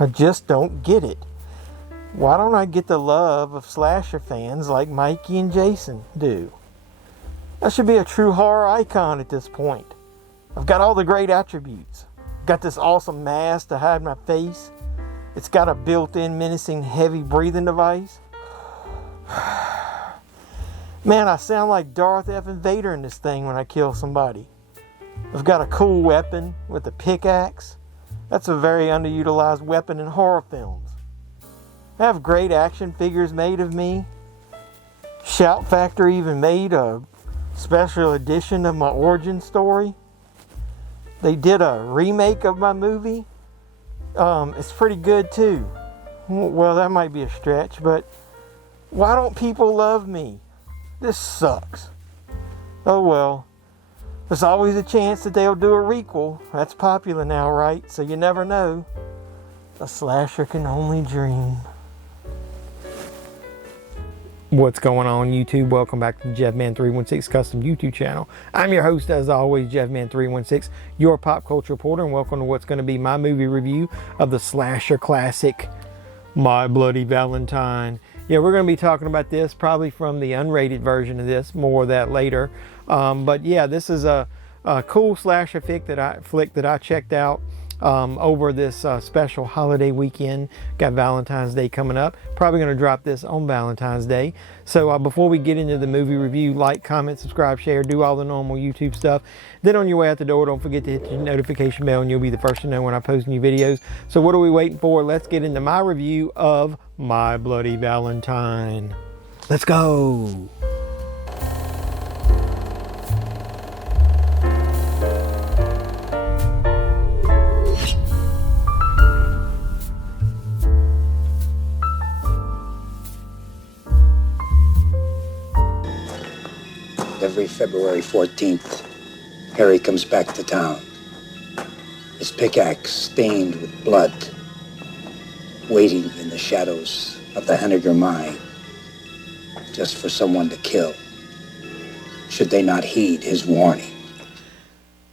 I just don't get it. Why don't I get the love of slasher fans like Mikey and Jason do? I should be a true horror icon at this point. I've got all the great attributes. Got this awesome mask to hide my face. It's got a built-in menacing heavy breathing device. Man, I sound like Darth effing Vader in this thing when I kill somebody. I've got a cool weapon with a pickaxe. That's a very underutilized weapon in horror films. I have great action figures made of me. Shout Factory even made a special edition of my origin story. They did a remake of my movie. It's pretty good too. Well, that might be a stretch, but why don't people love me? This sucks. Oh well. There's always a chance that they'll do a requel. That's popular now, right? So you never know. A slasher can only dream. What's going on, YouTube? Welcome back to the JeffMan316 Custom YouTube channel. I'm your host, as always, JeffMan316, your pop culture reporter, and welcome to what's going to be my movie review of the slasher classic, My Bloody Valentine. Yeah, we're going to be talking about this probably from the unrated version of this, more of that later. But yeah, this is a cool slasher flick that I checked out over this special holiday weekend. Got Valentine's Day coming up. Probably going to drop this on Valentine's Day. So before we get into the movie review, like, comment, subscribe, share, do all the normal YouTube stuff. Then on your way out the door, don't forget to hit the notification bell and you'll be the first to know when I post new videos. So what are we waiting for? Let's get into my review of My Bloody Valentine. Let's go. Every February 14th, Harry comes back to town. His pickaxe stained with blood, waiting in the shadows of the Henniger mine, just for someone to kill, should they not heed his warning.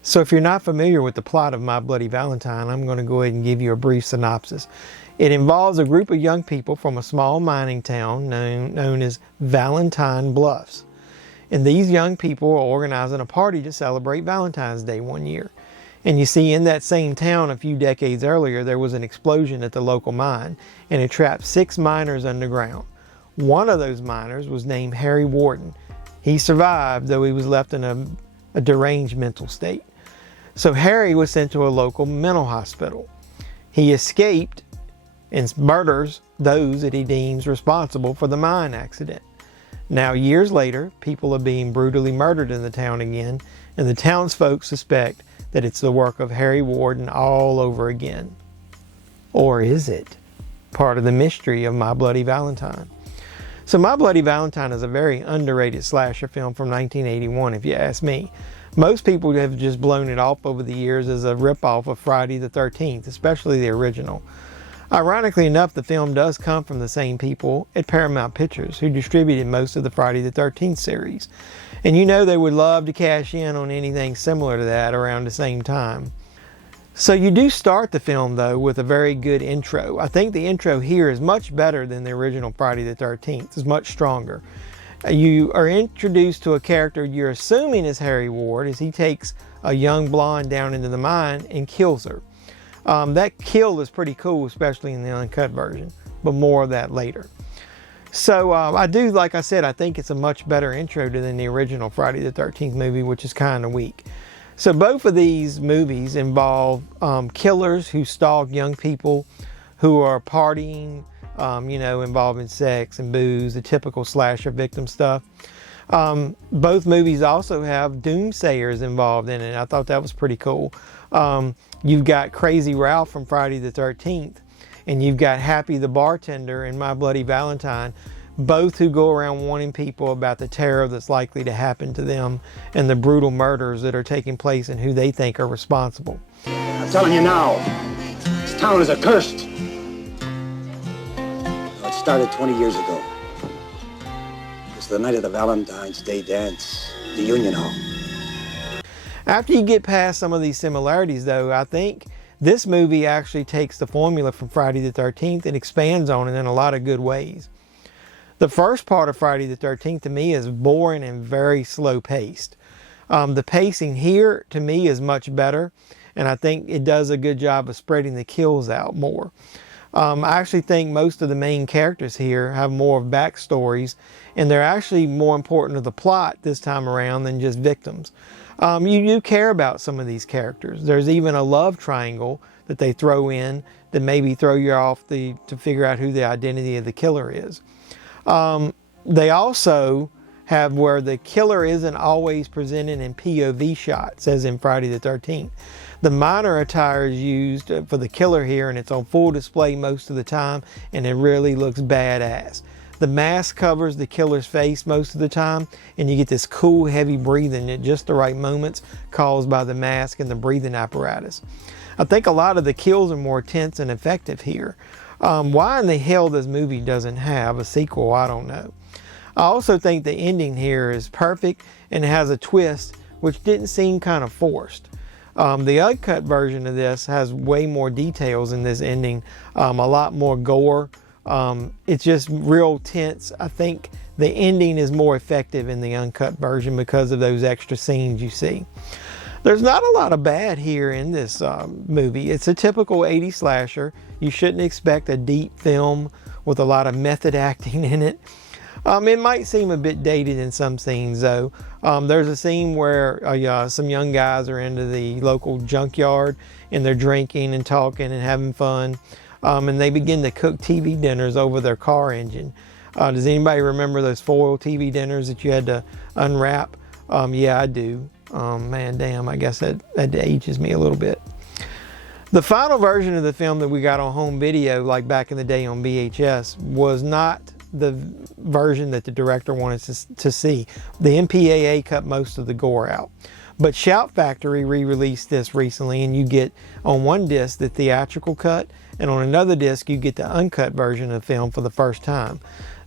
So if you're not familiar with the plot of My Bloody Valentine, I'm going to go ahead and give you a brief synopsis. It involves a group of young people from a small mining town known as Valentine Bluffs. And these young people are organizing a party to celebrate Valentine's Day one year. And you see, in that same town a few decades earlier, there was an explosion at the local mine, and it trapped 6 miners underground. One of those miners was named Harry Warden. He survived, though he was left in a deranged mental state. So Harry was sent to a local mental hospital. He escaped and murders those that he deems responsible for the mine accident. Now, years later, people are being brutally murdered in the town again, and the townsfolk suspect that it's the work of Harry Warden all over again. Or is it? Part of the mystery of My Bloody Valentine. So My Bloody Valentine is a very underrated slasher film from 1981, if you ask me. Most people have just blown it off over the years as a ripoff of Friday the 13th, especially the original. Ironically enough, the film does come from the same people at Paramount Pictures who distributed most of the Friday the 13th series. And you know they would love to cash in on anything similar to that around the same time. So you do start the film, though, with a very good intro. I think the intro here is much better than the original Friday the 13th. It's much stronger. You are introduced to a character you're assuming is Harry Ward as he takes a young blonde down into the mine and kills her. That kill is pretty cool, especially in the uncut version, but more of that later. So I do, like I said, I think it's a much better intro than the original Friday the 13th movie, which is kind of weak. So both of these movies involve killers who stalk young people who are partying, involving sex and booze, the typical slasher victim stuff. Both movies also have doomsayers involved in it. I thought that was pretty cool. You've got Crazy Ralph from Friday the 13th, and you've got Happy the bartender in My Bloody Valentine, both who go around warning people about the terror that's likely to happen to them and the brutal murders that are taking place and who they think are responsible. I'm telling you now, this town is accursed. It started 20 years ago. It was the night of the Valentine's Day dance at the Union Hall. After you get past some of these similarities, though, I think This movie actually takes the formula from Friday the 13th and expands on it in a lot of good ways. The first part of Friday the 13th to me is boring and very slow paced. The pacing here to me is much better, and I think it does a good job of spreading the kills out more. I actually think most of the main characters here have more of backstories, and they're actually more important to the plot this time around than just victims. You do care about some of these characters. There's even a love triangle that they throw in that maybe throw you off to figure out who the identity of the killer is. They also have where the killer isn't always presented in POV shots, as in Friday the 13th. The minor attire is used for the killer here, and it's on full display most of the time, and it really looks badass. The mask covers the killer's face most of the time, and you get this cool, heavy breathing at just the right moments caused by the mask and the breathing apparatus. I think a lot of the kills are more tense and effective here. Why in the hell this movie doesn't have a sequel, I don't know. I also think the ending here is perfect and it has a twist which didn't seem kind of forced. The uncut version of this has way more details in this ending, a lot more gore. It's just real tense. I think the ending is more effective in the uncut version because of those extra scenes you see. There's not a lot of bad here in this movie. It's a typical 80s slasher. You shouldn't expect a deep film with a lot of method acting in it. It might seem a bit dated in some scenes though. There's a scene where some young guys are into the local junkyard and they're drinking and talking and having fun. And they begin to cook TV dinners over their car engine. Does anybody remember those foil TV dinners that you had to unwrap? Yeah, I do. Man, damn, I guess that ages me a little bit. The final version of the film that we got on home video, like back in the day on VHS, was not the version that the director wanted to see. The MPAA cut most of the gore out. But Shout Factory re-released this recently, and you get on one disc the theatrical cut, and on another disc you get the uncut version of the film for the first time.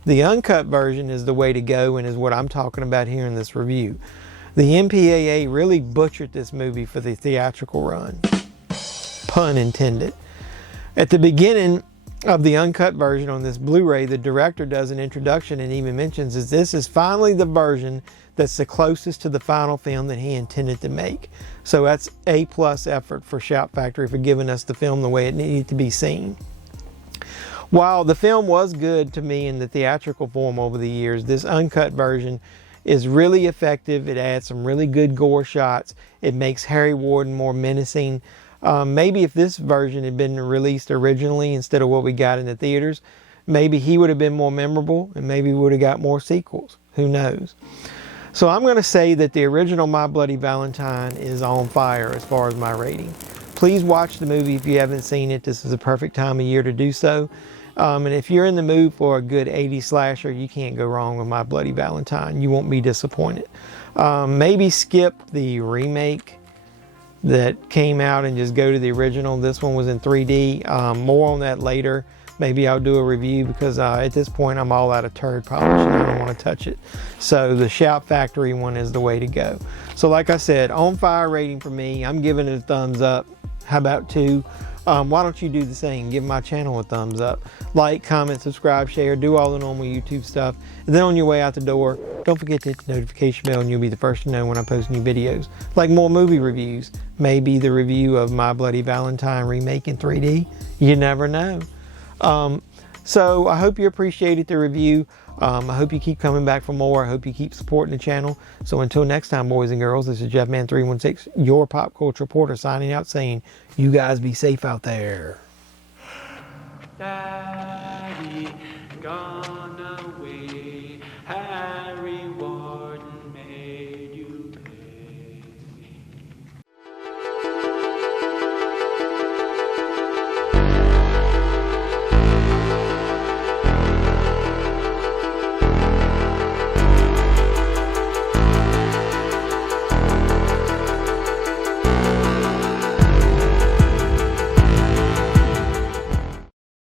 The uncut version is the way to go and is what I'm talking about here in this review. The MPAA really butchered this movie for the theatrical run. Pun intended. At the beginning of the uncut version on this Blu-ray, the director does an introduction and even mentions that this is finally the version that's the closest to the final film that he intended to make. So that's A+ effort for Shout Factory for giving us the film the way it needed to be seen. While the film was good to me in the theatrical form over the years, this uncut version is really effective. It adds some really good gore shots. It makes Harry Warden more menacing. Maybe if this version had been released originally instead of what we got in the theaters, maybe he would have been more memorable and maybe we would have got more sequels. Who knows? So I'm going to say that the original My Bloody Valentine is on fire as far as my rating. Please watch the movie if you haven't seen it. This is the perfect time of year to do so. And if you're in the mood for a good 80s slasher, you can't go wrong with My Bloody Valentine. You won't be disappointed. Maybe skip the remake that came out and just go to the original. This one was in 3D. More on that later. Maybe I'll do a review because at this point I'm all out of turd polish and I don't want to touch it. So the Shout Factory one is the way to go. So like I said, on fire rating for me. I'm giving it a thumbs up. How about 2? Why don't you do the same? Give my channel a thumbs up. Like, comment, subscribe, share, do all the normal YouTube stuff. And then on your way out the door, don't forget to hit the notification bell and you'll be the first to know when I post new videos. Like more movie reviews. Maybe the review of My Bloody Valentine remake in 3D. You never know. So I hope you appreciated the review. I hope you keep coming back for more. I hope you keep supporting the channel. So until next time, boys and girls, this is JeffMan316, your pop culture reporter, signing out saying, you guys be safe out there. Daddy, gone.